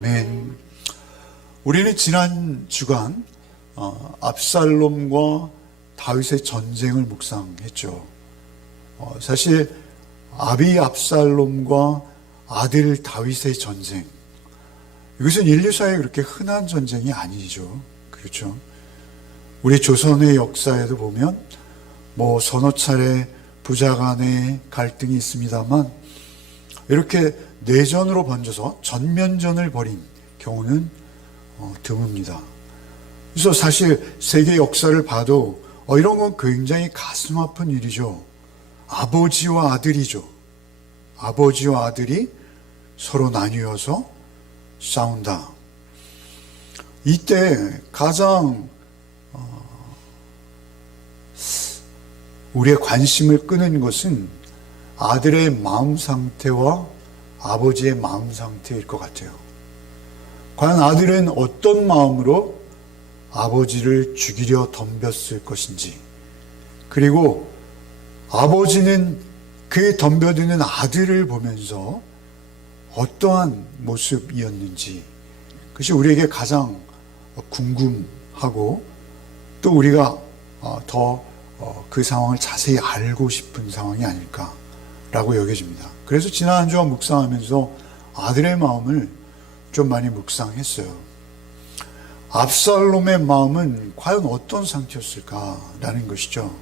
아멘. 우리는 지난 주간 압살롬과 다윗의 전쟁을 묵상했죠. 사실 아비 압살롬과 아들 다윗의 전쟁, 이것은 인류사에 그렇게 흔한 전쟁이 아니죠. 그렇죠. 우리 조선의 역사에도 보면 서너 차례 부자 간의 갈등이 있습니다만 이렇게 내전으로 번져서 전면전을 벌인 경우는 드뭅니다. 그래서 사실 세계 역사를 봐도 이런 건 굉장히 가슴 아픈 일이죠. 아버지와 아들이죠. 아버지와 아들이 서로 나뉘어서 싸운다. 이때 가장 우리의 관심을 끄는 것은 아들의 마음 상태와 아버지의 마음 상태일 것 같아요. 과연 아들은 어떤 마음으로 아버지를 죽이려 덤볐을 것인지, 그리고 아버지는 그 덤벼드는 아들을 보면서 어떠한 모습이었는지, 그것이 우리에게 가장 궁금하고 또 우리가 더 그 상황을 자세히 알고 싶은 상황이 아닐까라고 여겨집니다. 그래서 지난 한 주간 묵상하면서 아들의 마음을 좀 많이 묵상했어요. 압살롬의 마음은 과연 어떤 상태였을까라는 것이죠.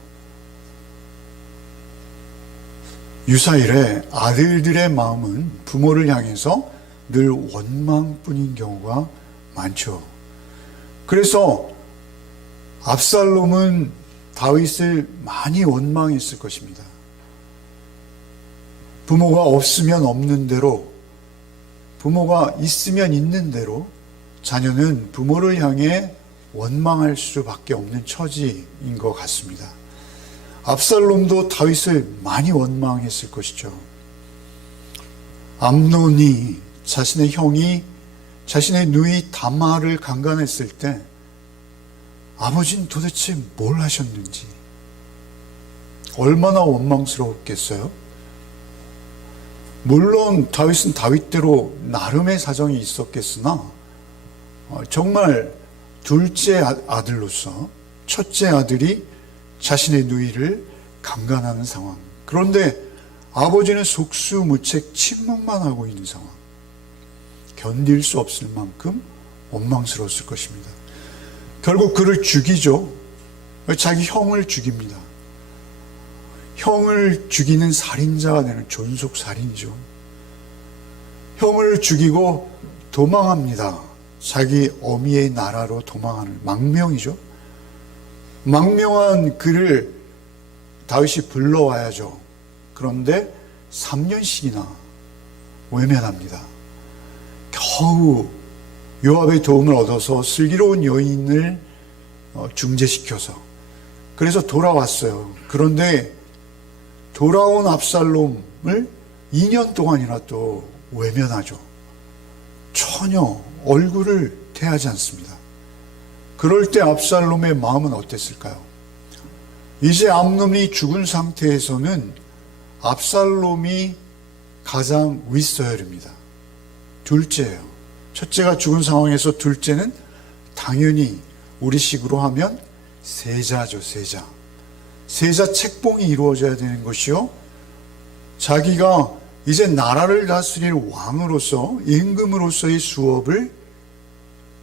유사일에 아들들의 마음은 부모를 향해서 늘 원망뿐인 경우가 많죠. 그래서 압살롬은 다윗을 많이 원망했을 것입니다. 부모가 없으면 없는 대로, 부모가 있으면 있는 대로 자녀는 부모를 향해 원망할 수밖에 없는 처지인 것 같습니다. 압살롬도 다윗을 많이 원망했을 것이죠. 암논이 자신의 형이 자신의 누이 다말을 강간했을 때 아버지는 도대체 뭘 하셨는지 얼마나 원망스러웠겠어요? 물론 다윗은 다윗대로 나름의 사정이 있었겠으나 정말 둘째 아들로서 첫째 아들이 자신의 누이를 강간하는 상황, 그런데 아버지는 속수무책 침묵만 하고 있는 상황, 견딜 수 없을 만큼 원망스러웠을 것입니다. 결국 그를 죽이죠. 자기 형을 죽입니다. 형을 죽이는 살인자가 되는 존속살인이죠. 형을 죽이고 도망합니다. 자기 어미의 나라로 도망하는 망명이죠. 망명한 그를 다윗이 불러와야죠. 그런데 3년씩이나 외면합니다. 겨우 요압의 도움을 얻어서 슬기로운 여인을 중재시켜서 그래서 돌아왔어요. 그런데 돌아온 압살롬을 2년 동안이나 또 외면하죠. 전혀 얼굴을 대하지 않습니다. 그럴 때 압살롬의 마음은 어땠을까요? 이제 암논이 죽은 상태에서는 압살롬이 가장 윗서열입니다. 둘째예요. 첫째가 죽은 상황에서 둘째는 당연히 우리식으로 하면 세자죠, 세자. 세자 책봉이 이루어져야 되는 것이요. 자기가 이제 나라를 다스릴 왕으로서, 임금으로서의 수업을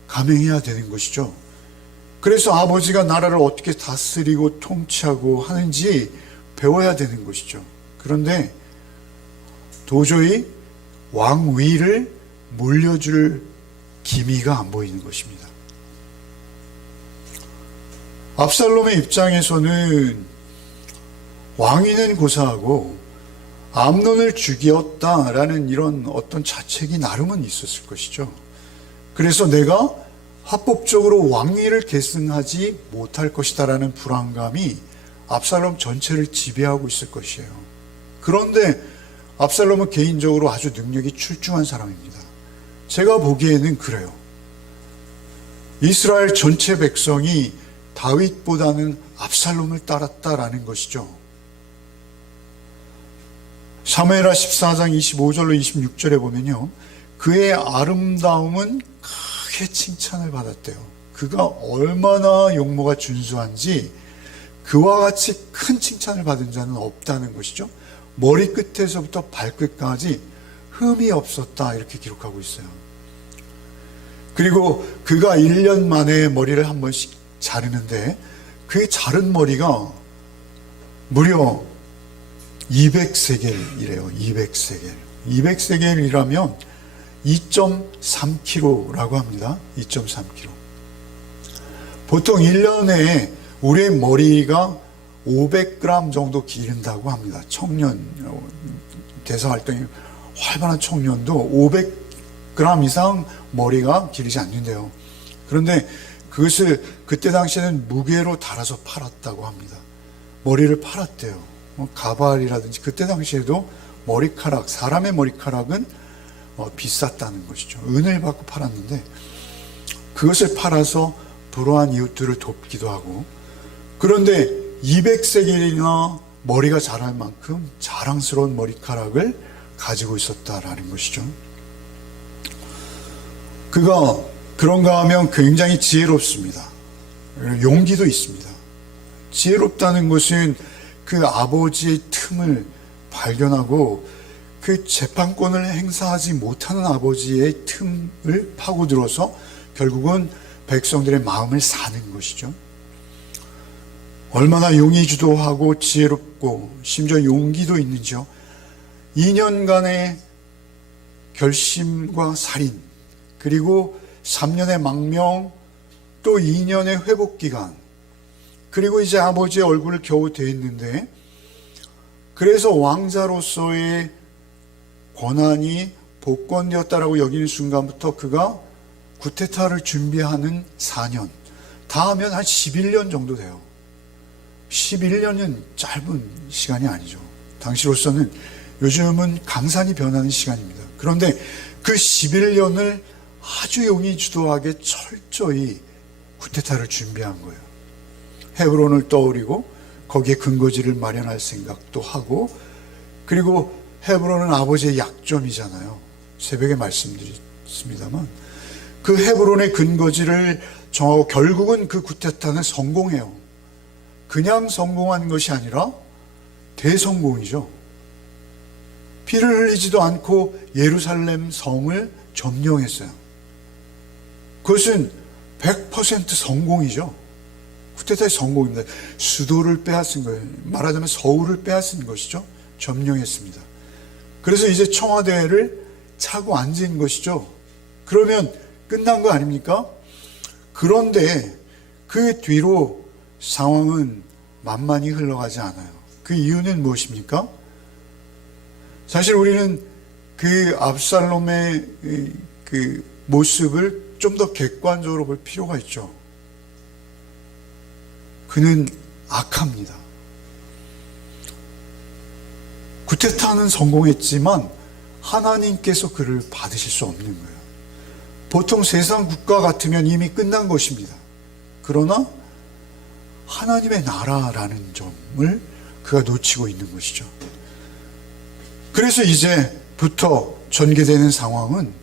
감행해야 되는 것이죠. 그래서 아버지가 나라를 어떻게 다스리고 통치하고 하는지 배워야 되는 것이죠. 그런데 도저히 왕위를 물려줄 기미가 안 보이는 것입니다. 압살롬의 입장에서는 왕위는 고사하고 암논을 죽였다라는 이런 어떤 자책이 나름은 있었을 것이죠. 그래서 내가 합법적으로 왕위를 계승하지 못할 것이다라는 불안감이 압살롬 전체를 지배하고 있을 것이에요. 그런데 압살롬은 개인적으로 아주 능력이 출중한 사람입니다. 제가 보기에는 그래요. 이스라엘 전체 백성이 다윗보다는 압살롬을 따랐다라는 것이죠. 사무엘하 14장 25절로 26절에 보면요, 그의 아름다움은 크게 칭찬을 받았대요. 그가 얼마나 용모가 준수한지 그와 같이 큰 칭찬을 받은 자는 없다는 것이죠. 머리끝에서부터 발끝까지 흠이 없었다 이렇게 기록하고 있어요. 그리고 그가 1년 만에 머리를 한 번씩 자르는데 그의 자른 머리가 무려 200세겔이래요. 200세겔. 200세겔이라면 2.3kg라고 합니다. 2.3kg. 보통 1년에 우리의 머리가 500g 정도 기른다고 합니다. 청년, 대사활동이 활발한 청년도 500g 이상 머리가 기르지 않는데요. 그런데 그것을 그때 당시에는 무게로 달아서 팔았다고 합니다. 머리를 팔았대요. 가발이라든지 그때 당시에도 머리카락, 사람의 머리카락은 비쌌다는 것이죠. 은을 받고 팔았는데 그것을 팔아서 불우한 이웃들을 돕기도 하고, 그런데 200세겔이나 머리가 자랄 만큼 자랑스러운 머리카락을 가지고 있었다라는 것이죠. 그가 그런가 하면 굉장히 지혜롭습니다. 용기도 있습니다. 지혜롭다는 것은 그 아버지의 틈을 발견하고 그 재판권을 행사하지 못하는 아버지의 틈을 파고들어서 결국은 백성들의 마음을 사는 것이죠. 얼마나 용의 주도하고 지혜롭고 심지어 용기도 있는지요. 2년간의 결심과 살인, 그리고 3년의 망명, 또 2년의 회복기간, 그리고 이제 아버지의 얼굴을 겨우 대했는데, 그래서 왕자로서의 권한이 복권되었다라고 여기는 순간부터 그가 구테타를 준비하는 4년, 다 하면 한 11년 정도 돼요. 11년은 짧은 시간이 아니죠. 당시로서는 요즘은 강산이 변하는 시간입니다. 그런데 그 11년을 아주 용의 주도하게 철저히 구테타를 준비한 거예요. 헤브론을 떠올리고 거기에 근거지를 마련할 생각도 하고, 그리고 헤브론은 아버지의 약점이잖아요. 새벽에 말씀드렸습니다만 그 헤브론의 근거지를 정하고 결국은 그 구테타는 성공해요. 그냥 성공한 것이 아니라 대성공이죠. 피를 흘리지도 않고 예루살렘 성을 점령했어요. 그것은 100% 성공이죠. 쿠데타의 성공입니다. 수도를 빼앗은 거예요. 말하자면 서울을 빼앗은 것이죠. 점령했습니다. 그래서 이제 청와대를 차고 앉은 것이죠. 그러면 끝난 거 아닙니까? 그런데 그 뒤로 상황은 만만히 흘러가지 않아요. 그 이유는 무엇입니까? 사실 우리는 그 압살롬의 그 모습을 좀 더 객관적으로 볼 필요가 있죠. 그는 악합니다. 구테타는 성공했지만 하나님께서 그를 받으실 수 없는 거예요. 보통 세상 국가 같으면 이미 끝난 것입니다. 그러나 하나님의 나라라는 점을 그가 놓치고 있는 것이죠. 그래서 이제부터 전개되는 상황은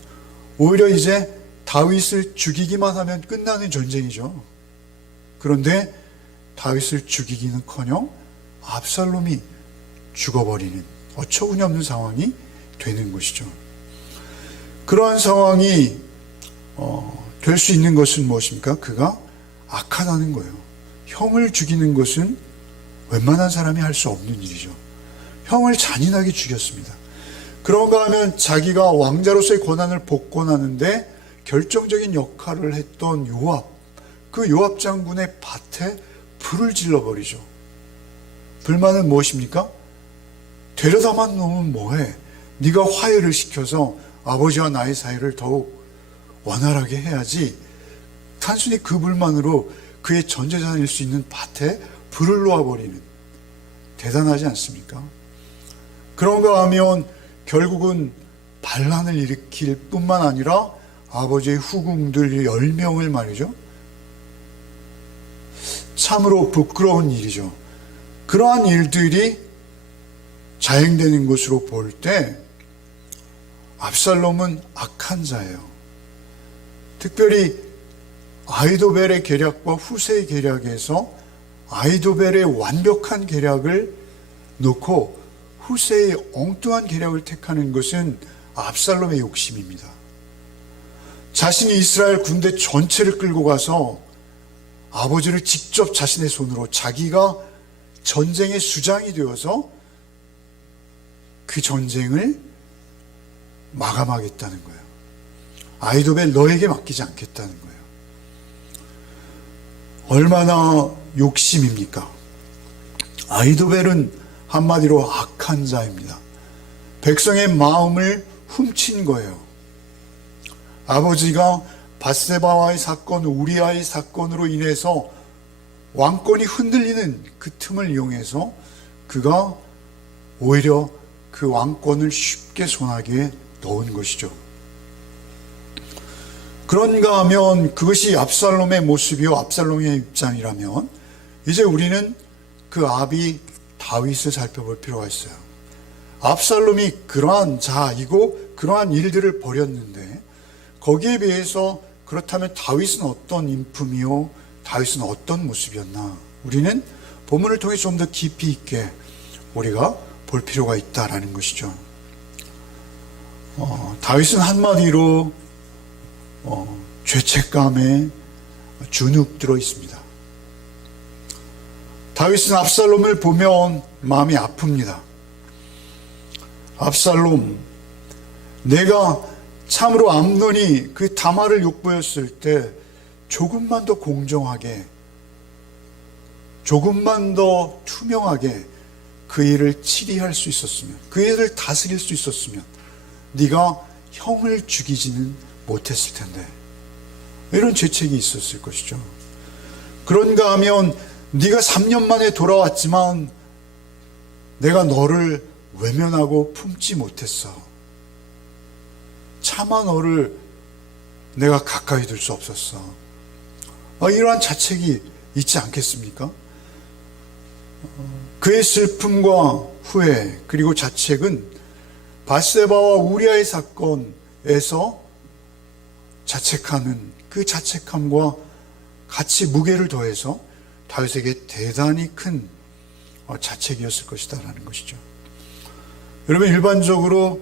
오히려 이제 다윗을 죽이기만 하면 끝나는 전쟁이죠. 그런데 다윗을 죽이기는커녕 압살롬이 죽어버리는 어처구니없는 상황이 되는 것이죠. 그러한 상황이 될 수 있는 것은 무엇입니까? 그가 악하다는 거예요. 형을 죽이는 것은 웬만한 사람이 할 수 없는 일이죠. 형을 잔인하게 죽였습니다. 그런가 하면 자기가 왕자로서의 권한을 복권하는데 결정적인 역할을 했던 요압, 그 요압 장군의 밭에 불을 질러버리죠. 불만은 무엇입니까? 데려다만 놓으면 뭐해? 네가 화해를 시켜서 아버지와 나의 사이를 더욱 원활하게 해야지. 단순히 그 불만으로 그의 전재산일 수 있는 밭에 불을 놓아버리는, 대단하지 않습니까? 그런가 하면 결국은 반란을 일으킬 뿐만 아니라 아버지의 후궁들 10명을 말이죠. 참으로 부끄러운 일이죠. 그러한 일들이 자행되는 것으로 볼 때 압살롬은 악한 자예요. 특별히 아히도벨의 계략과 후세의 계략에서 아히도벨의 완벽한 계략을 놓고 후세의 엉뚱한 계략을 택하는 것은 압살롬의 욕심입니다. 자신이 이스라엘 군대 전체를 끌고 가서 아버지를 직접 자신의 손으로 자기가 전쟁의 수장이 되어서 그 전쟁을 마감하겠다는 거예요. 아히도벨 너에게 맡기지 않겠다는 거예요. 얼마나 욕심입니까? 아히도벨은 한마디로 악한 자입니다. 백성의 마음을 훔친 거예요. 아버지가 밧세바와의 사건, 우리아의 사건으로 인해서 왕권이 흔들리는 그 틈을 이용해서 그가 오히려 그 왕권을 쉽게 손아귀에 넣은 것이죠. 그런가 하면 그것이 압살롬의 모습이요, 압살롬의 입장이라면 이제 우리는 그 아비 다윗을 살펴볼 필요가 있어요. 압살롬이 그러한 자이고 그러한 일들을 벌였는데 거기에 비해서 그렇다면 다윗은 어떤 인품이요, 다윗은 어떤 모습이었나, 우리는 본문을 통해 좀 더 깊이 있게 우리가 볼 필요가 있다라는 것이죠. 다윗은 한마디로 죄책감에 주눅 들어 있습니다. 다윗은 압살롬을 보면 마음이 아픕니다. 압살롬, 내가 참으로 암논이 그 다말을 욕보였을 때 조금만 더 공정하게, 조금만 더 투명하게 그 일을 치리할 수 있었으면, 그 일을 다스릴 수 있었으면 네가 형을 죽이지는 못했을 텐데, 이런 죄책이 있었을 것이죠. 그런가 하면 네가 3년 만에 돌아왔지만 내가 너를 외면하고 품지 못했어. 차마 너를 내가 가까이 둘 수 없었어. 이러한 자책이 있지 않겠습니까? 그의 슬픔과 후회 그리고 자책은 밧세바와 우리아의 사건에서 자책하는 그 자책함과 같이 무게를 더해서 다윗에게 대단히 큰 자책이었을 것이다라는 것이죠. 여러분, 일반적으로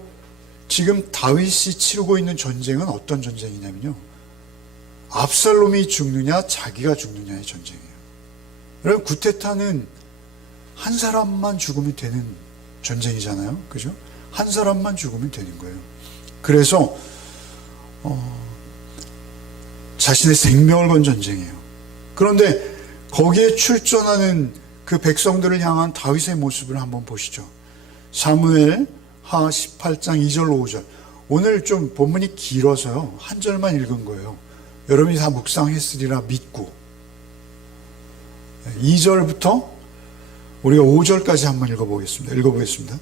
지금 다윗이 치르고 있는 전쟁은 어떤 전쟁이냐면요, 압살롬이 죽느냐 자기가 죽느냐의 전쟁이에요. 여러분, 구테타는 한 사람만 죽으면 되는 전쟁이잖아요. 그죠? 한 사람만 죽으면 되는 거예요. 그래서 자신의 생명을 건 전쟁이에요. 그런데 거기에 출전하는 그 백성들을 향한 다윗의 모습을 한번 보시죠. 사무엘 하 18장 2절 5절. 오늘 좀 본문이 길어서요, 한 절만 읽은 거예요. 여러분이 다 묵상했으리라 믿고 2절부터 우리가 5절까지 한번 읽어보겠습니다.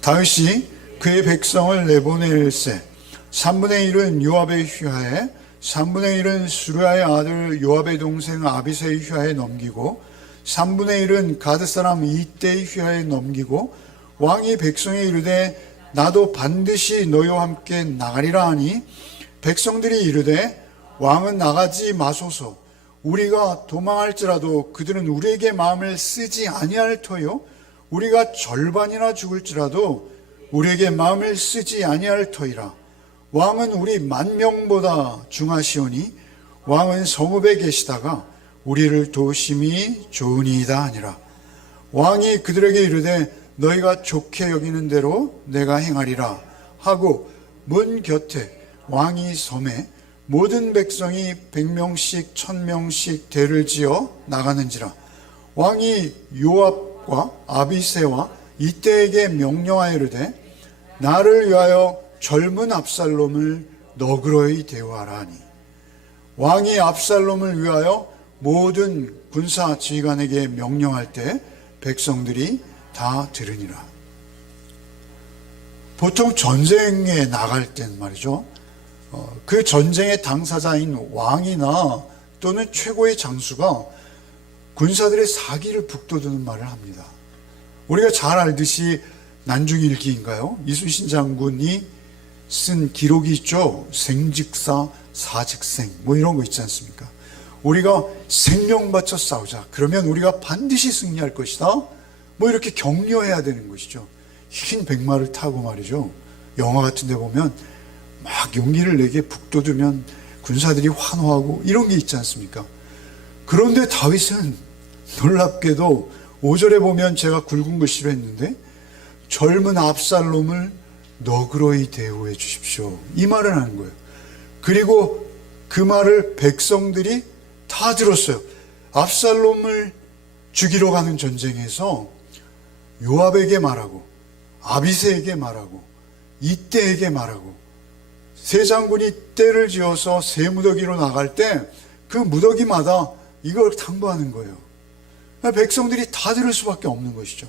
다윗이 그의 백성을 내보낼세 3분의 1은 요압의 휘하에 3분의 1은 수르야의 아들 요압의 동생 아비새의 휘하에 넘기고 3분의 1은 가드 사람 이때의 휘하에 넘기고 왕이 백성에 이르되 나도 반드시 너희와 함께 나가리라 하니 백성들이 이르되 왕은 나가지 마소서. 우리가 도망할지라도 그들은 우리에게 마음을 쓰지 아니할 터요 우리가 절반이나 죽을지라도 우리에게 마음을 쓰지 아니할 터이라. 왕은 우리 10,000명보다 중하시오니 왕은 성읍에 계시다가 우리를 도심이 좋으니이다 하니라. 왕이 그들에게 이르되 너희가 좋게 여기는 대로 내가 행하리라 하고 문 곁에 왕이 섬에 모든 백성이 100명씩 1000명씩 대를 지어 나가는지라. 왕이 요압과 아비새와 이때에게 명령하여 이르되 나를 위하여 젊은 압살롬을 너그러이 대우하라 하니 왕이 압살롬을 위하여 모든 군사 지휘관에게 명령할 때 백성들이 다 들으니라. 보통 전쟁에 나갈 땐 말이죠, 그 전쟁의 당사자인 왕이나 또는 최고의 장수가 군사들의 사기를 북돋우는 말을 합니다. 우리가 잘 알듯이 난중일기인가요? 이순신 장군이 쓴 기록이 있죠. 생직사, 사직생 뭐 이런 거 있지 않습니까? 우리가 생명 바쳐 싸우자. 그러면 우리가 반드시 승리할 것이다. 뭐 이렇게 격려해야 되는 것이죠. 흰 백마를 타고 말이죠. 영화 같은 데 보면 막 용기를 내게 북돋으면 군사들이 환호하고 이런 게 있지 않습니까? 그런데 다윗은 놀랍게도 5절에 보면 제가 굵은 글씨로 했는데 젊은 압살롬을 너그러이 대우해 주십시오. 이 말을 하는 거예요. 그리고 그 말을 백성들이 다 들었어요. 압살롬을 죽이러 가는 전쟁에서 요압에게 말하고 아비새에게 말하고 이때에게 말하고 세 장군이 떼를 지어서 새 무더기로 나갈 때 그 무더기마다 이걸 당부하는 거예요. 백성들이 다 들을 수밖에 없는 것이죠.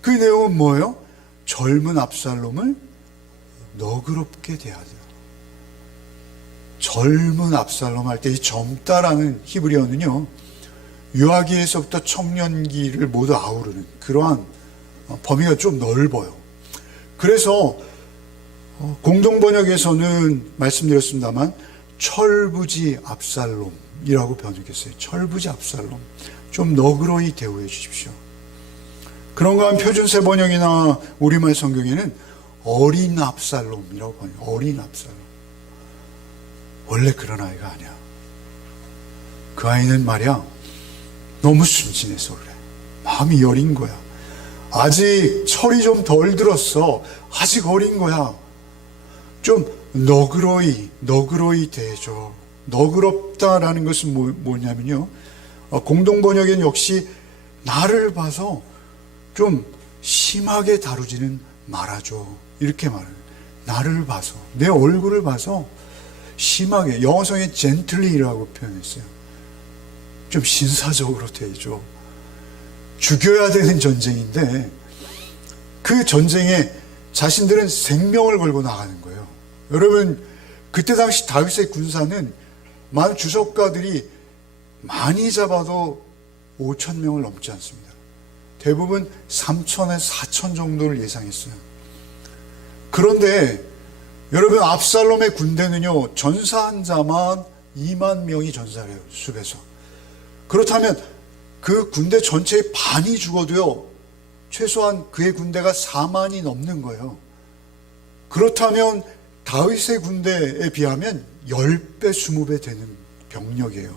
그 내용은 뭐예요? 젊은 압살롬을 너그럽게 대하자. 젊은 압살롬 할 때 이 젊다라는 히브리어는요, 유아기에서부터 청년기를 모두 아우르는 그러한 범위가 좀 넓어요. 그래서 공동번역에서는 말씀드렸습니다만 철부지 압살롬이라고 번역했어요. 철부지 압살롬. 좀 너그러이 대우해 주십시오. 그런가 하면 표준세 번역이나 우리말 성경에는 어린 압살롬이라고 번역해요. 어린 압살롬. 원래 그런 아이가 아니야. 그 아이는 말이야 너무 순진해서 그래. 마음이 여린 거야. 아직 철이 좀 덜 들었어. 아직 어린 거야. 좀 너그러이 대해줘. 너그럽다라는 것은 뭐냐면요, 공동번역엔 역시 나를 봐서 좀 심하게 다루지는 말아줘. 이렇게 말해요. 나를 봐서, 내 얼굴을 봐서 심하게, 영어성에 gently라고 표현했어요. 좀 신사적으로 대해줘. 죽여야 되는 전쟁인데 그 전쟁에 자신들은 생명을 걸고 나가는 거예요. 여러분, 그때 당시 다윗의 군사는 많은 주석가들이 많이 잡아도 5천 명을 넘지 않습니다. 대부분 3천에서 4천 정도를 예상했어요. 그런데 여러분, 압살롬의 군대는요, 전사 한 자만 2만 명이 전사를 해요. 숲에서. 그렇다면 그 군대 전체의 반이 죽어도요, 최소한 그의 군대가 4만이 넘는 거예요. 그렇다면 다윗의 군대에 비하면 10배, 20배 되는 병력이에요.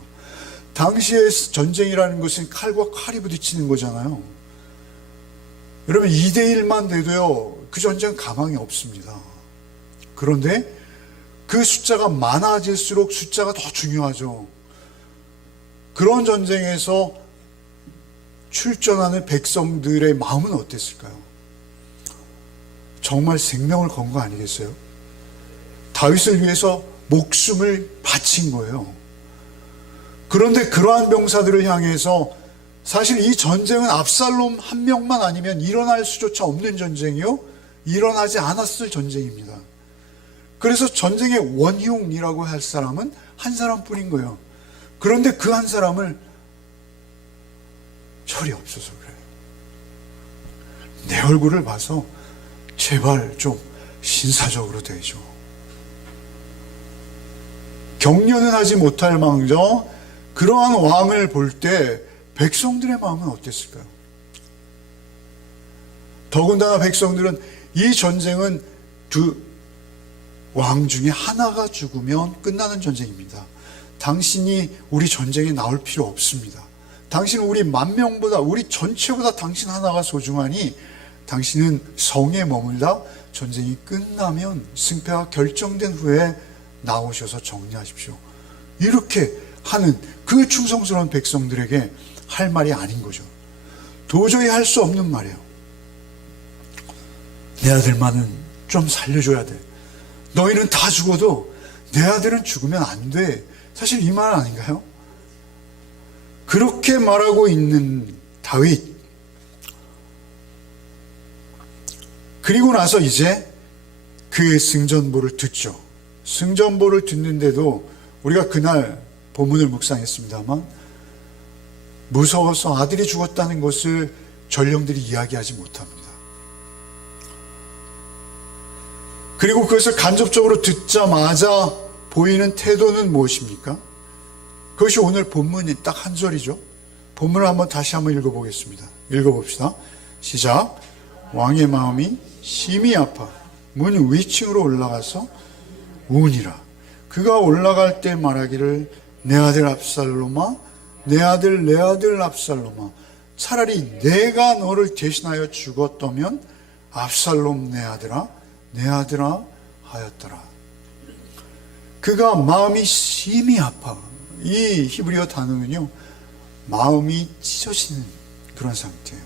당시의 전쟁이라는 것은 칼과 칼이 부딪히는 거잖아요. 여러분, 2대1만 돼도요, 그 전쟁은 가망이 없습니다. 그런데 그 숫자가 많아질수록 숫자가 더 중요하죠. 그런 전쟁에서 출전하는 백성들의 마음은 어땠을까요? 정말 생명을 건 거 아니겠어요? 다윗을 위해서 목숨을 바친 거예요. 그런데 그러한 병사들을 향해서 사실 이 전쟁은 압살롬 한 명만 아니면 일어날 수조차 없는 전쟁이요, 일어나지 않았을 전쟁입니다. 그래서 전쟁의 원흉이라고 할 사람은 한 사람뿐인 거예요. 그런데 그 한 사람을 철이 없어서 그래요. 내 얼굴을 봐서 제발 좀 신사적으로 대해줘. 격려는 하지 못할 망정 그러한 왕을 볼 때 백성들의 마음은 어땠을까요? 더군다나 백성들은 이 전쟁은 두 왕 중에 하나가 죽으면 끝나는 전쟁입니다. 당신이 우리 전쟁에 나올 필요 없습니다. 당신은 우리 10,000명보다, 우리 전체보다 당신 하나가 소중하니 당신은 성에 머물다 전쟁이 끝나면 승패가 결정된 후에 나오셔서 정리하십시오. 이렇게 하는 그 충성스러운 백성들에게 할 말이 아닌 거죠. 도저히 할 수 없는 말이에요. 내 아들만은 좀 살려줘야 돼. 너희는 다 죽어도 내 아들은 죽으면 안 돼. 사실 이 말 아닌가요? 그렇게 말하고 있는 다윗. 그리고 나서 이제 그 승전보를 듣죠. 승전보를 듣는데도 우리가 그날 본문을 묵상했습니다만 무서워서 아들이 죽었다는 것을 전령들이 이야기하지 못합니다. 그리고 그것을 간접적으로 듣자마자 보이는 태도는 무엇입니까? 그것이 오늘 본문이 딱 한 절이죠. 본문을 다시 한번 읽어보겠습니다. 읽어봅시다. 시작. 왕의 마음이 심히 아파 문 위층으로 올라가서 우니라. 그가 올라갈 때 말하기를 내 아들 압살롬아, 내 아들 압살롬아, 차라리 내가 너를 대신하여 죽었다면 압살롬 내 아들아 하였더라. 그가 마음이 심히 아파. 이 히브리어 단어는요, 마음이 찢어지는 그런 상태예요.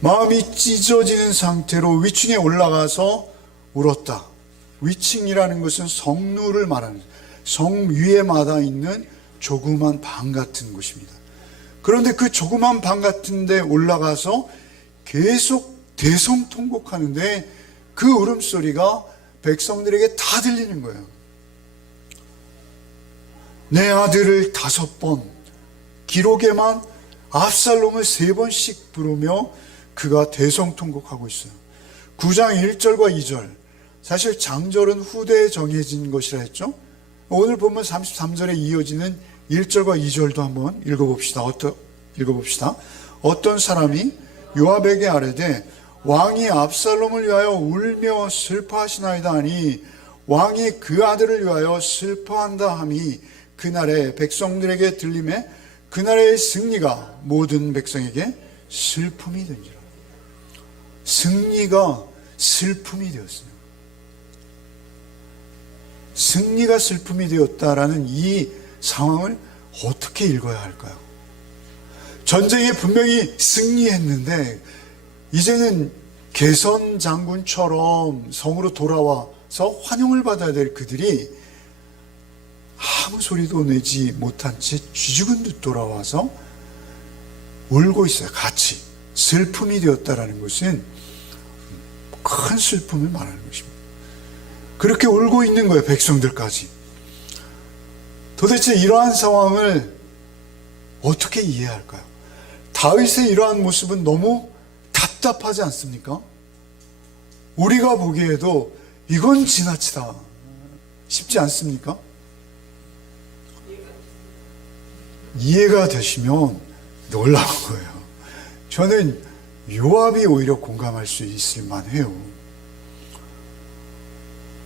마음이 찢어지는 상태로 위층에 올라가서 울었다. 위층이라는 것은 성루를 말하는, 성 위에마다 있는 조그만 방 같은 곳입니다. 그런데 그 조그만 방 같은 데 올라가서 계속 대성통곡하는데 그 울음소리가 백성들에게 다 들리는 거예요. 내 아들을 5번, 기록에만 압살롬을 3번씩 부르며 그가 대성통곡하고 있어요. 9장 1절과 2절. 사실 장절은 후대에 정해진 것이라 했죠. 오늘 보면 33절에 이어지는 1절과 2절도 한번 읽어봅시다. 어떤 사람이 요압에게 아뢰되 왕이 압살롬을 위하여 울며 슬퍼하시나이다 하니 왕이 그 아들을 위하여 슬퍼한다 함이 그날에 백성들에게 들림에 그날의 승리가 모든 백성에게 슬픔이 된지라. 승리가 슬픔이 되었어요. 승리가 슬픔이 되었다라는 이 상황을 어떻게 읽어야 할까요? 전쟁에 분명히 승리했는데 이제는 개선 장군처럼 성으로 돌아와서 환영을 받아야 될 그들이 아무 소리도 내지 못한 채 쥐죽은 듯 돌아와서 울고 있어요. 같이. 슬픔이 되었다라는 것은 큰 슬픔을 말하는 것입니다. 그렇게 울고 있는 거예요. 백성들까지. 도대체 이러한 상황을 어떻게 이해할까요? 다윗의 이러한 모습은 너무 답답하지 않습니까? 우리가 보기에도 이건 지나치다 싶지 않습니까? 이해가 되시면 놀라운 거예요. 저는 요압이 오히려 공감할 수 있을 만해요.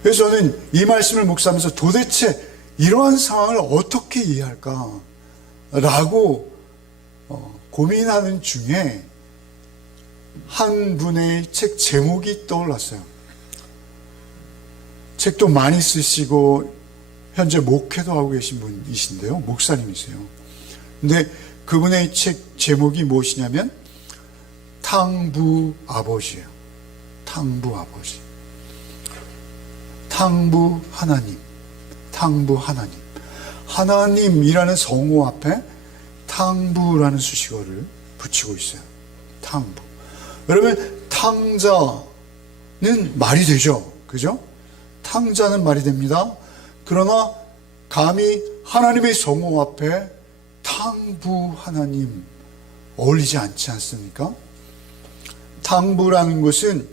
그래서 저는 이 말씀을 묵상하면서 도대체 이러한 상황을 어떻게 이해할까 라고 고민하는 중에 한 분의 책 제목이 떠올랐어요. 책도 많이 쓰시고 현재 목회도 하고 계신 분이신데요. 목사님이세요. 근데 그분의 책 제목이 무엇이냐면 탕부 아버지예요. 탕부 아버지. 탕부 하나님. 탕부 하나님. 하나님이라는 성호 앞에 탕부라는 수식어를 붙이고 있어요. 탕부. 여러분, 탕자는 말이 되죠. 그죠? 탕자는 말이 됩니다. 그러나 감히 하나님의 성호 앞에 탕부 하나님 어울리지 않지 않습니까? 탕부라는 것은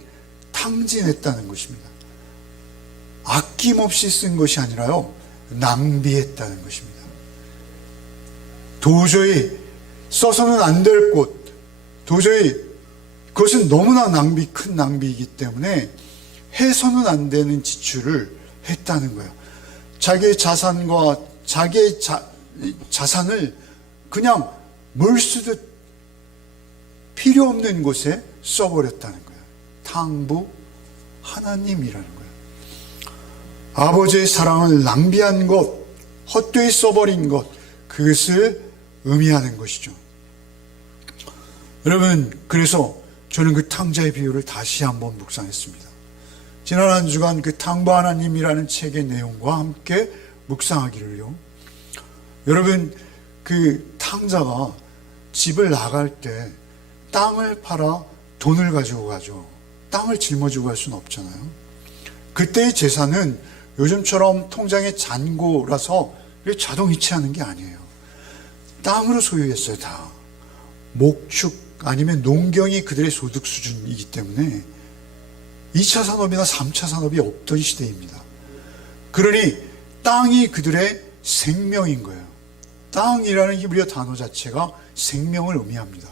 탕진했다는 것입니다. 아낌없이 쓴 것이 아니라요, 낭비했다는 것입니다. 도저히 써서는 안 될 곳, 도저히 그것은 너무나 큰 낭비이기 때문에 해서는 안 되는 지출을 했다는 거예요. 자기의 자산과 자기의 자산을 그냥 물 쓰듯 필요 없는 곳에 써버렸다는 거예요. 탕부 하나님이라는 거예요. 아버지의 사랑을 낭비한 것, 헛되이 써버린 것, 그것을 의미하는 것이죠. 여러분, 그래서 저는 그 탕자의 비유를 다시 한번 묵상했습니다. 지난 한 주간 그 탕부 하나님이라는 책의 내용과 함께 묵상하기를요. 여러분, 그 탕자가 집을 나갈 때 땅을 팔아 돈을 가지고 가죠. 땅을 짊어지고 갈 수는 없잖아요. 그때의 재산은 요즘처럼 통장에 잔고라서 자동 이체하는 게 아니에요. 땅으로 소유했어요, 다. 목축 아니면 농경이 그들의 소득 수준이기 때문에 2차 산업이나 3차 산업이 없던 시대입니다. 그러니 땅이 그들의 생명인 거예요. 땅이라는 히브리어 단어 자체가 생명을 의미합니다.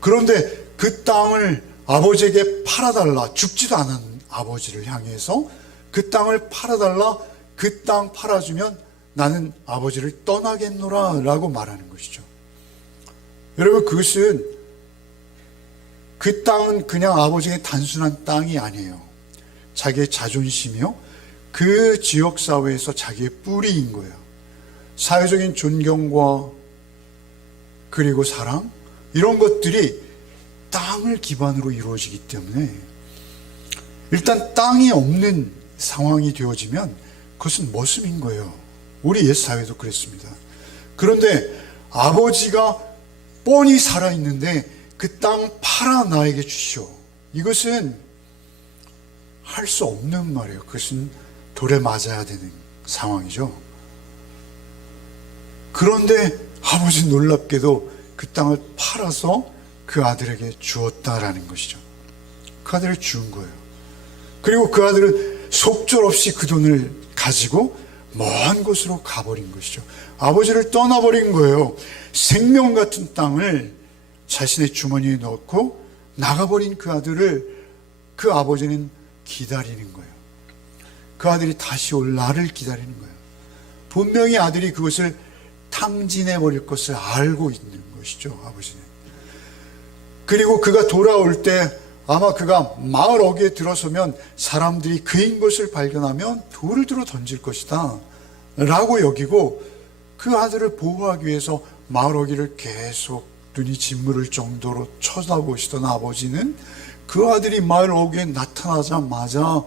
그런데 그 땅을 아버지에게 팔아달라, 죽지도 않은 아버지를 향해서 그 땅을 팔아달라, 그 땅 팔아주면 나는 아버지를 떠나겠노라 라고 말하는 것이죠. 여러분, 그것은 그 땅은 그냥 아버지의 단순한 땅이 아니에요. 자기의 자존심이요, 그 지역사회에서 자기의 뿌리인 거예요. 사회적인 존경과 그리고 사랑, 이런 것들이 땅을 기반으로 이루어지기 때문에 일단 땅이 없는 상황이 되어지면 그것은 머슴인 거예요. 우리 옛사회도 그랬습니다. 그런데 아버지가 뻔히 살아있는데 그 땅 팔아 나에게 주시오. 이것은 할 수 없는 말이에요. 그것은 돌에 맞아야 되는 상황이죠. 그런데 아버지 놀랍게도 그 땅을 팔아서 그 아들에게 주었다라는 것이죠. 그 아들을 준 거예요. 그리고 그 아들은 속절없이 그 돈을 가지고 먼 곳으로 가버린 것이죠. 아버지를 떠나버린 거예요. 생명 같은 땅을 자신의 주머니에 넣고 나가버린 그 아들을 그 아버지는 기다리는 거예요. 그 아들이 다시 올 날을 기다리는 거예요. 분명히 아들이 그것을 탕진해버릴 것을 알고 있는 것이죠, 아버지는. 그리고 그가 돌아올 때 아마 그가 마을 어귀에 들어서면 사람들이 그인 것을 발견하면 돌을 들어 던질 것이다 라고 여기고, 그 아들을 보호하기 위해서 마을 어귀를 계속 눈이 짓무를 정도로 쳐다보시던 아버지는 그 아들이 마을 어귀에 나타나자마자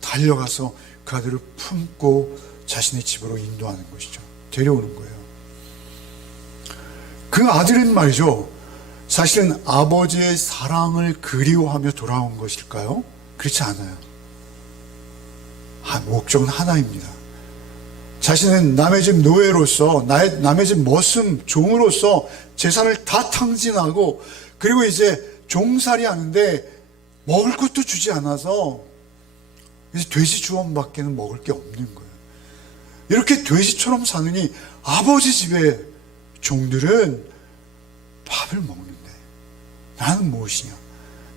달려가서 그 아들을 품고 자신의 집으로 인도하는 것이죠. 데려오는 거예요. 그 아들은 말이죠, 사실은 아버지의 사랑을 그리워하며 돌아온 것일까요? 그렇지 않아요. 목적은 하나입니다. 자신은 남의 집 노예로서, 남의 집 머슴 종으로서 재산을 다 탕진하고, 그리고 이제 종살이 하는데 먹을 것도 주지 않아서 이제 돼지 주원밖에는 먹을 게 없는 거예요. 이렇게 돼지처럼 사느니 아버지 집의 종들은 밥을 먹는데 나는 무엇이냐?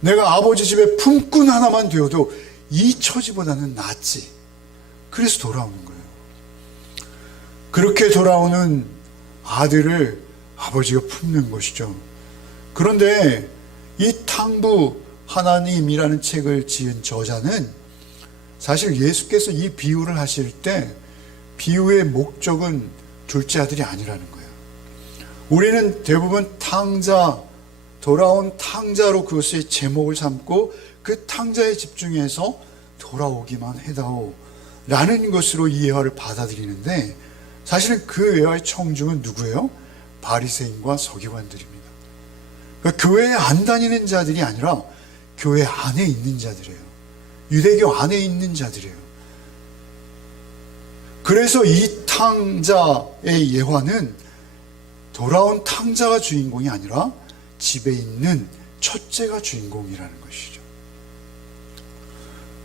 내가 아버지 집에 품꾼 하나만 되어도 이 처지보다는 낫지. 그래서 돌아오는 거예요. 그렇게 돌아오는 아들을 아버지가 품는 것이죠. 그런데 이 탕부 하나님이라는 책을 지은 저자는 사실 예수께서 이 비유를 하실 때 비유의 목적은 둘째 아들이 아니라는 거예요. 우리는 대부분 탕자, 돌아온 탕자로 그것의 제목을 삼고 그 탕자에 집중해서 돌아오기만 해다오 라는 것으로 이 예화를 받아들이는데, 사실은 그 예화의 청중은 누구예요? 바리새인과 서기관들입니다. 그러니까 교회에 안 다니는 자들이 아니라 교회 안에 있는 자들이에요. 유대교 안에 있는 자들이에요. 그래서 이 탕자의 예화는 돌아온 탕자가 주인공이 아니라 집에 있는 첫째가 주인공이라는 것이죠.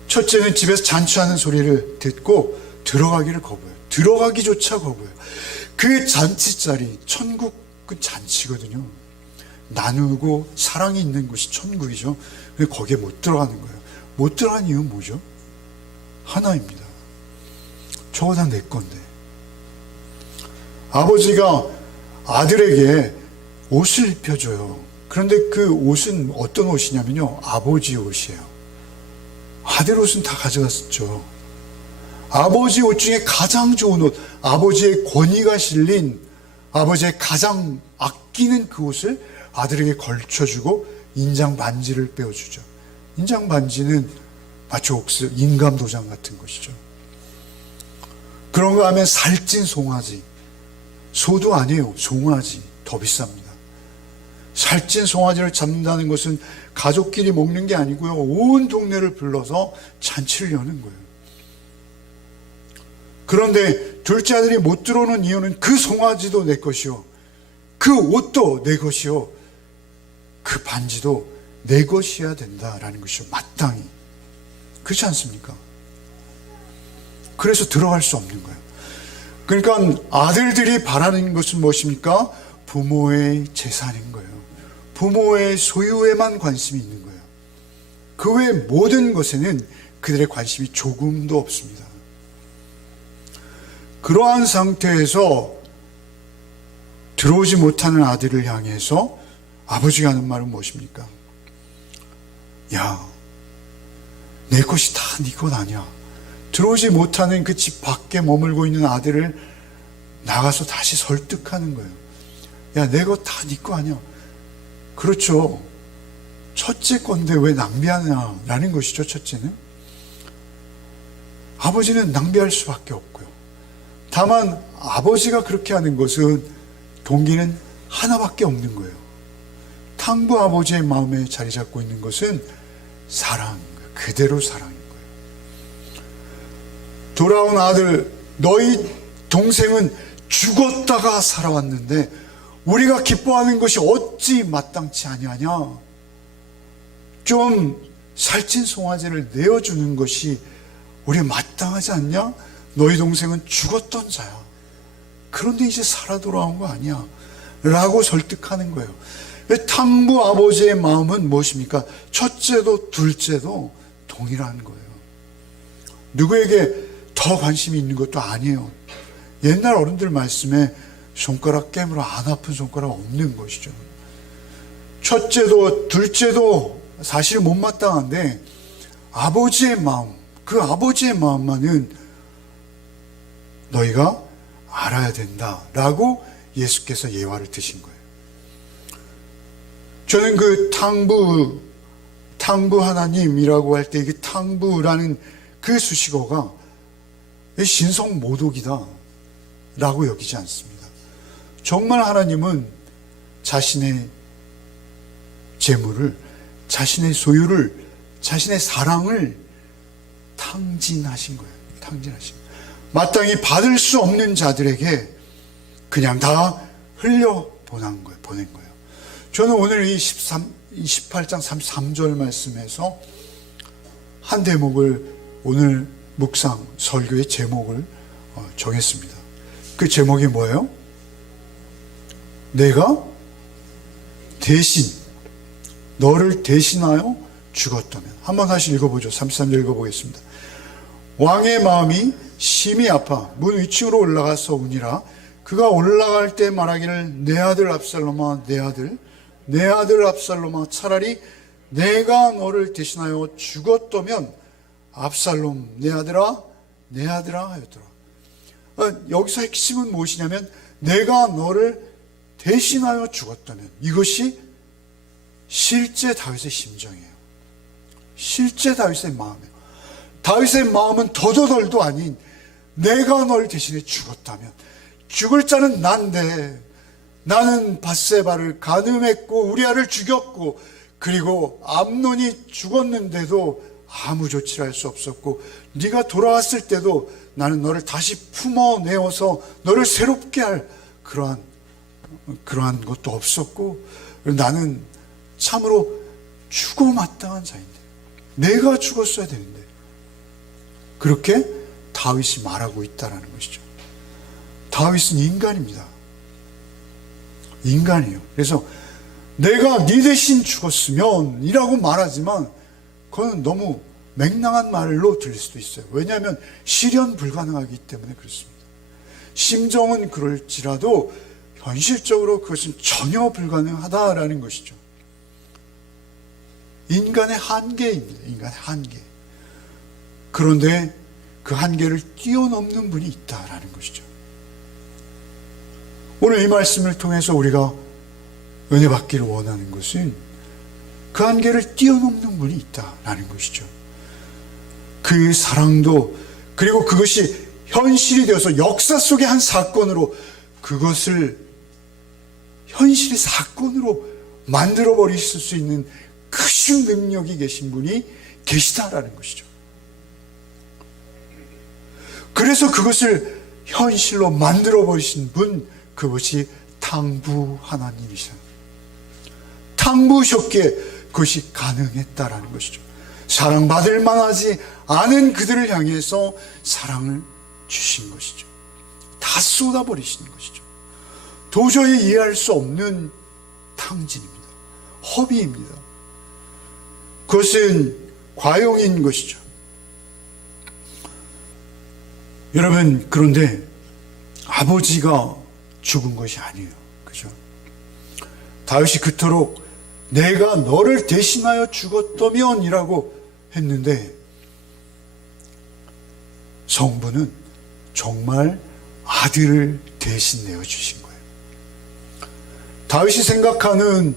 첫째는 집에서 잔치하는 소리를 듣고 들어가기를 거부해요. 들어가기조차 거부해요. 그 잔치 자리, 천국은 잔치거든요. 나누고 사랑이 있는 곳이 천국이죠. 근데 거기에 못 들어가는 거예요. 못 들어가는 이유는 뭐죠? 하나입니다. 저거 다 내 건데. 아버지가 아들에게 옷을 입혀줘요. 그런데 그 옷은 어떤 옷이냐면요, 아버지 옷이에요. 아들 옷은 다 가져갔었죠. 아버지 옷 중에 가장 좋은 옷, 아버지의 권위가 실린, 아버지의 가장 아끼는 그 옷을 아들에게 걸쳐주고 인장 반지를 빼어주죠. 인장 반지는 마치 옥스, 인감도장 같은 것이죠. 그런 거 하면 살찐 송아지, 소도 아니에요, 송아지, 더 비쌉니다. 살찐 송아지를 잡는다는 것은 가족끼리 먹는 게 아니고요, 온 동네를 불러서 잔치를 여는 거예요. 그런데 둘째 아들이 못 들어오는 이유는 그 송아지도 내 것이요, 그 옷도 내 것이요, 그 반지도 내 것이어야 된다라는 것이요, 마땅히. 그렇지 않습니까? 그래서 들어갈 수 없는 거예요. 그러니까 아들들이 바라는 것은 무엇입니까? 부모의 재산인 거예요. 부모의 소유에만 관심이 있는 거예요. 그 외 모든 것에는 그들의 관심이 조금도 없습니다. 그러한 상태에서 들어오지 못하는 아들을 향해서 아버지가 하는 말은 무엇입니까? 야, 내 것이 다 네 것 아니야. 들어오지 못하는 그 집 밖에 머물고 있는 아들을 나가서 다시 설득하는 거예요. 야, 내 것 다 네 거 아니야. 그렇죠. 첫째 건데 왜 낭비하느냐라는 것이죠. 첫째는 아버지는 낭비할 수밖에 없고요. 다만 아버지가 그렇게 하는 것은 동기는 하나밖에 없는 거예요. 탕부 아버지의 마음에 자리 잡고 있는 것은 사랑인 거예요. 그대로 사랑인 거예요. 돌아온 아들, 너희 동생은 죽었다가 살아왔는데 우리가 기뻐하는 것이 어찌 마땅치 아니하냐. 좀 살찐 송아지를 내어주는 것이 우리 마땅하지 않냐? 너희 동생은 죽었던 자야. 그런데 이제 살아 돌아온 거 아니야. 라고 설득하는 거예요. 탕부 아버지의 마음은 무엇입니까? 첫째도 둘째도 동일한 거예요. 누구에게 더 관심이 있는 것도 아니에요. 옛날 어른들 말씀에 손가락 깨물어 안 아픈 손가락 없는 것이죠. 첫째도 둘째도 사실 못마땅한데 아버지의 마음, 그 아버지의 마음만은 너희가 알아야 된다라고 예수께서 예화를 드신 거예요. 저는 그 탕부 하나님이라고 할 때 이게 탕부라는 그 수식어가 신성모독이다 라고 여기지 않습니다. 정말 하나님은 자신의 재물을, 자신의 소유를, 자신의 사랑을 탕진하신 거예요. 탕진하신 거예요. 마땅히 받을 수 없는 자들에게 그냥 다 흘려보낸 거예요. 저는 오늘 이 18장 33절 말씀에서 한 대목을 오늘 묵상 설교의 제목을 정했습니다. 그 제목이 뭐예요? 내가 대신 너를 대신하여 죽었다면. 한번 다시 읽어보죠. 33절 읽어보겠습니다. 왕의 마음이 심히 아파 문 위층으로 올라가서 우니라. 그가 올라갈 때 말하기를 내 아들 압살롬아, 내 아들 압살롬아, 차라리 내가 너를 대신하여 죽었다면 압살롬 내 아들아 하였더라. 여기서 핵심은 무엇이냐면 내가 너를 대신하여 죽었다면, 이것이 실제 다윗의 심정이에요. 실제 다윗의 마음이에요. 다윗의 마음은 더더덜도 아닌 내가 널 대신해 죽었다면, 죽을 자는 난데 나는 밧세바를 간음했고 우리아를 죽였고 그리고 암논이 죽었는데도 아무 조치를 할 수 없었고 네가 돌아왔을 때도 나는 너를 다시 품어내어서 너를 새롭게 할 그러한 것도 없었고 나는 참으로 죽어 마땅한 자인데 내가 죽었어야 되는데, 그렇게 다윗이 말하고 있다는 것이죠. 다윗은 인간입니다. 인간이에요. 그래서 내가 네 대신 죽었으면 이라고 말하지만 그건 너무 맹랑한 말로 들릴 수도 있어요. 왜냐하면 실현 불가능하기 때문에 그렇습니다. 심정은 그럴지라도 현실적으로 그것은 전혀 불가능하다라는 것이죠. 인간의 한계입니다. 인간의 한계. 그런데 그 한계를 뛰어넘는 분이 있다라는 것이죠. 오늘 이 말씀을 통해서 우리가 은혜 받기를 원하는 것은 그 한계를 뛰어넘는 분이 있다라는 것이죠. 그 사랑도, 그리고 그것이 현실이 되어서 역사 속의 한 사건으로 그것을 현실의 사건으로 만들어버리실 수 있는 크신 능력이 계신 분이 계시다라는 것이죠. 그래서 그것을 현실로 만들어버리신 분, 그것이 탕부 하나님이시다. 탕부셨기에 그것이 가능했다라는 것이죠. 사랑받을 만하지 않은 그들을 향해서 사랑을 주신 것이죠. 다 쏟아버리시는 것이죠. 도저히 이해할 수 없는 탕진입니다. 허비입니다. 그것은 과용인 것이죠. 여러분, 그런데 아버지가 죽은 것이 아니에요. 그죠? 다윗이 그토록 내가 너를 대신하여 죽었다면 이라고 했는데, 성부는 정말 아들을 대신 내어주신 거예요. 다윗이 생각하는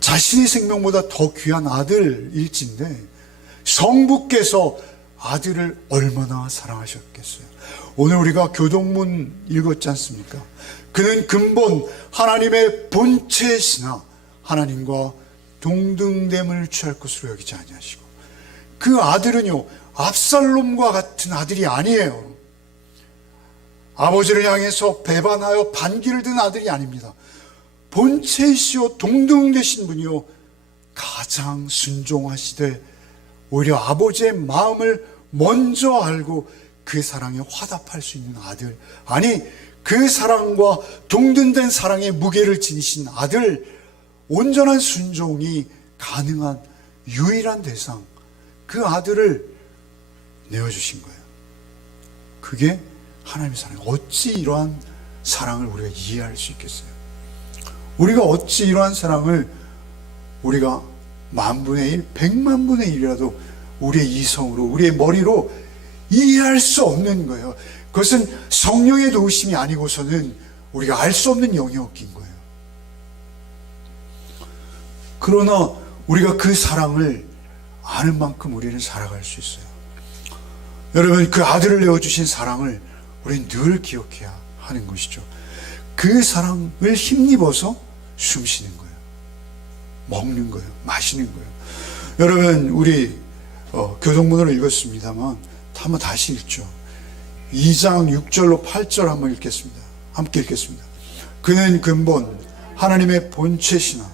자신의 생명보다 더 귀한 아들일진데, 성부께서 아들을 얼마나 사랑하셨겠어요. 오늘 우리가 교동문 읽었지 않습니까? 그는 근본 하나님의 본체시나 하나님과 동등됨을 취할 것으로 여기지 아니하시고, 그 아들은요, 압살롬과 같은 아들이 아니에요. 아버지를 향해서 배반하여 반기를 든 아들이 아닙니다. 본체이시오 동등되신 분이요, 가장 순종하시되 오히려 아버지의 마음을 먼저 알고 그 사랑에 화답할 수 있는 아들, 아니 그 사랑과 동등된 사랑의 무게를 지니신 아들, 온전한 순종이 가능한 유일한 대상, 그 아들을 내어주신 거예요. 그게 하나님의 사랑이에요. 어찌 이러한 사랑을 우리가 이해할 수 있겠어요? 우리가 어찌 이러한 사랑을 우리가 만분의 1, 100만분의 1이라도 우리의 이성으로, 우리의 머리로 이해할 수 없는 거예요. 그것은 성령의 도우심이 아니고서는 우리가 알 수 없는 영역인 거예요. 그러나 우리가 그 사랑을 아는 만큼 우리는 살아갈 수 있어요. 여러분, 그 아들을 내어주신 사랑을 우리는 늘 기억해야 하는 것이죠. 그 사랑을 힘입어서 숨 쉬는 거예요. 먹는 거예요. 마시는 거예요. 여러분, 우리 교동문으로 읽었습니다만 한번 다시 읽죠. 2장 6절로 8절 한번 읽겠습니다. 함께 읽겠습니다. 그는 근본 하나님의 본체시나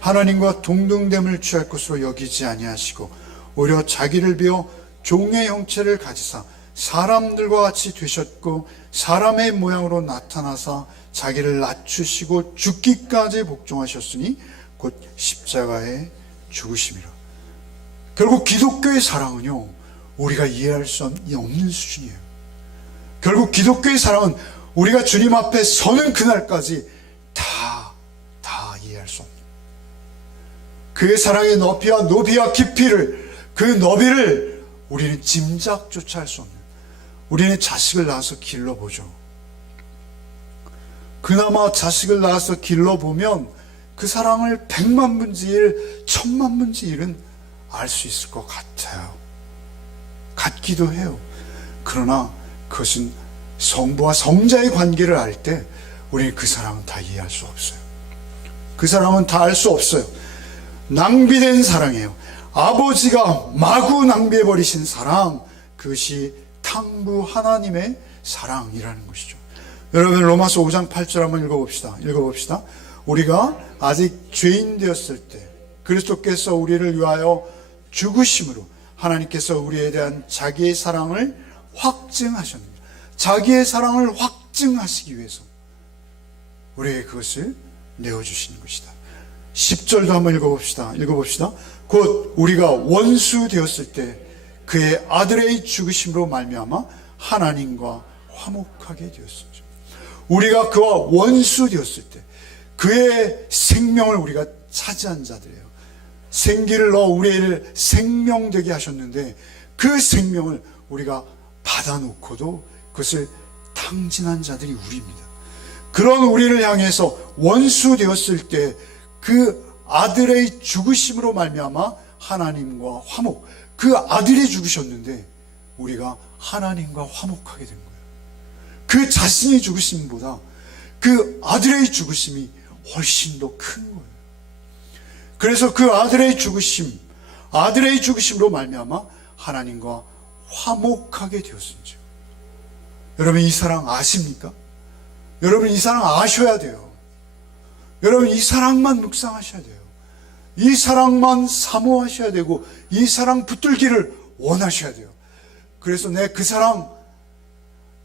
하나님과 동등됨을 취할 것으로 여기지 아니하시고 오히려 자기를 비어 종의 형체를 가지사 사람들과 같이 되셨고 사람의 모양으로 나타나사 자기를 낮추시고 죽기까지 복종하셨으니 곧 십자가에 죽으심이라. 결국 기독교의 사랑은요, 우리가 이해할 수 없는 수준이에요. 결국 기독교의 사랑은 우리가 주님 앞에 서는 그날까지 다 이해할 수 없는, 그의 사랑의 높이와 깊이를, 그 너비를 우리는 짐작조차 할 수 없는, 우리는 자식을 낳아서 길러보죠. 그나마 자식을 낳아서 길러보면 그 사랑을 100만분의 1, 1000만분의 1은 알 수 있을 것 같아요. 같기도 해요. 그러나 그것은 성부와 성자의 관계를 알 때 우리는 그 사랑은 다 이해할 수 없어요. 그 사랑은 다 알 수 없어요. 낭비된 사랑이에요. 아버지가 마구 낭비해버리신 사랑, 그것이 탕부 하나님의 사랑이라는 것이죠. 여러분, 로마서 5장 8절 한번 읽어봅시다. 우리가 아직 죄인 되었을 때 그리스도께서 우리를 위하여 죽으심으로 하나님께서 우리에 대한 자기의 사랑을 확증하셨습니다. 자기의 사랑을 확증하시기 위해서 우리에게 그것을 내어주시는 것이다. 10절도 한번 읽어봅시다. 곧 우리가 원수 되었을 때 그의 아들의 죽으심으로 말미암아 하나님과 화목하게 되었습니다. 우리가 그와 원수 되었을 때 그의 생명을 우리가 차지한 자들이에요. 생기를 넣어 우리를 생명되게 하셨는데 그 생명을 우리가 받아놓고도 그것을 탕진한 자들이 우리입니다. 그런 우리를 향해서 원수 되었을 때 그 아들의 죽으심으로 말미암아 하나님과 화목, 그 아들이 죽으셨는데 우리가 하나님과 화목하게 된 거예요. 그 자신이 죽으심보다 그 아들의 죽으심이 훨씬 더 큰 거예요. 그래서 그 아들의 죽으심으로 말미암아 하나님과 화목하게 되었습니다. 여러분, 이 사랑 아십니까? 여러분, 이 사랑 아셔야 돼요. 여러분, 이 사랑만 묵상하셔야 돼요. 이 사랑만 사모하셔야 되고 이 사랑 붙들기를 원하셔야 돼요. 그래서 그 사랑,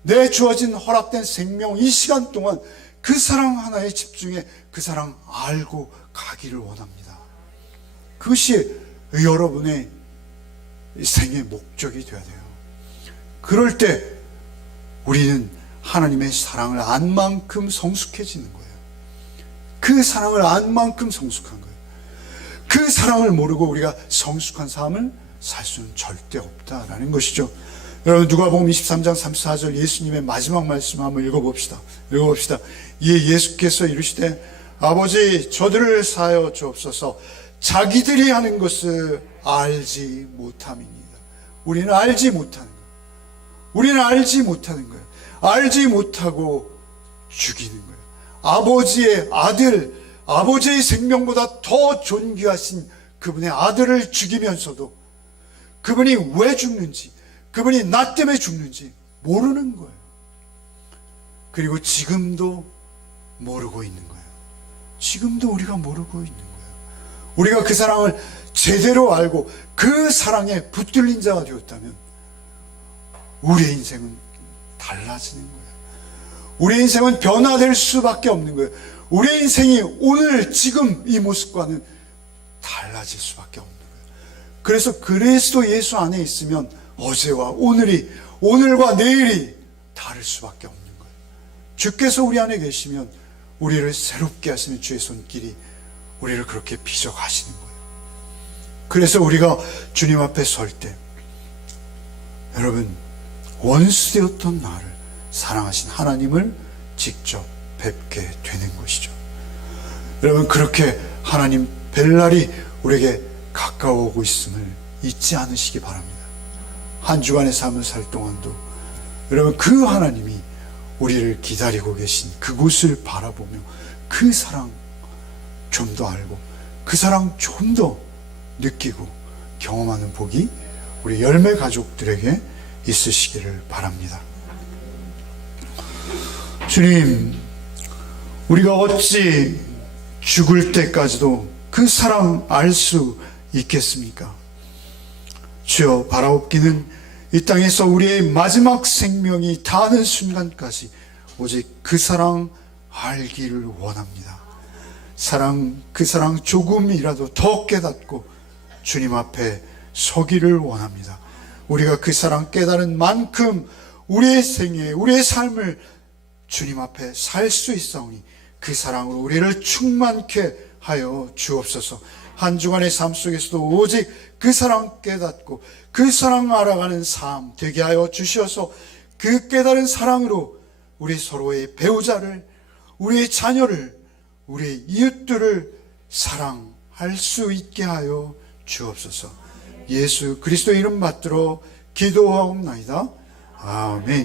내 주어진 허락된 생명 이 시간 동안 그 사랑 하나에 집중해 그 사랑 알고 가기를 원합니다. 그것이 여러분의 생의 목적이 되어야 돼요. 그럴 때 우리는 하나님의 사랑을 안 만큼 성숙해지는 거예요. 그 사랑을 안 만큼 성숙한 거예요. 그 사랑을 모르고 우리가 성숙한 삶을 살 수는 절대 없다라는 것이죠. 여러분, 누가복음 23장 34절 예수님의 마지막 말씀 한번 읽어봅시다. 이에 예수께서 이르시되 아버지 저들을 사하여 주옵소서 자기들이 하는 것을 알지 못함이니이다. 우리는 알지 못하는 거예요. 알지 못하고 죽이는 거예요. 아버지의 아들, 아버지의 생명보다 더 존귀하신 그분의 아들을 죽이면서도 그분이 왜 죽는지, 그분이 나 때문에 죽는지 모르는 거예요. 그리고 지금도 모르고 있는 거예요. 지금도 우리가 모르고 있는 거예요. 우리가 그 사랑을 제대로 알고 그 사랑에 붙들린 자가 되었다면 우리의 인생은 달라지는 거예요. 우리의 인생은 변화될 수밖에 없는 거예요. 우리의 인생이 오늘 지금 이 모습과는 달라질 수밖에 없는 거예요. 그래서 그리스도 예수 안에 있으면 어제와 오늘과 내일이 다를 수밖에 없는 거예요. 주께서 우리 안에 계시면 우리를 새롭게 하시는 주의 손길이 우리를 그렇게 빚어가시는 거예요. 그래서 우리가 주님 앞에 설 때 여러분, 원수되었던 나를 사랑하신 하나님을 직접 뵙게 되는 것이죠. 여러분, 그렇게 하나님 뵐 날이 우리에게 가까워오고 있음을 잊지 않으시기 바랍니다. 한 주간의 삶을 살 동안도 여러분, 그 하나님이 우리를 기다리고 계신 그곳을 바라보며 그 사랑 좀 더 알고 그 사랑 좀 더 느끼고 경험하는 복이 우리 열매 가족들에게 있으시기를 바랍니다. 주님, 우리가 어찌 죽을 때까지도 그 사랑 알 수 있겠습니까? 주여, 바라옵기는 이 땅에서 우리의 마지막 생명이 닿는 순간까지 오직 그 사랑 알기를 원합니다. 그 사랑 조금이라도 더 깨닫고 주님 앞에 서기를 원합니다. 우리가 그 사랑 깨달은 만큼 우리의 생애, 우리의 삶을 주님 앞에 살 수 있사오니 그 사랑으로 우리를 충만케 하여 주옵소서. 한 주간의 삶 속에서도 오직 그 사랑 깨닫고 그 사랑 알아가는 삶 되게 하여 주시어서 그 깨달은 사랑으로 우리 서로의 배우자를, 우리의 자녀를, 우리의 이웃들을 사랑할 수 있게 하여 주옵소서. 예수 그리스도의 이름 받들어 기도하옵나이다. 아멘.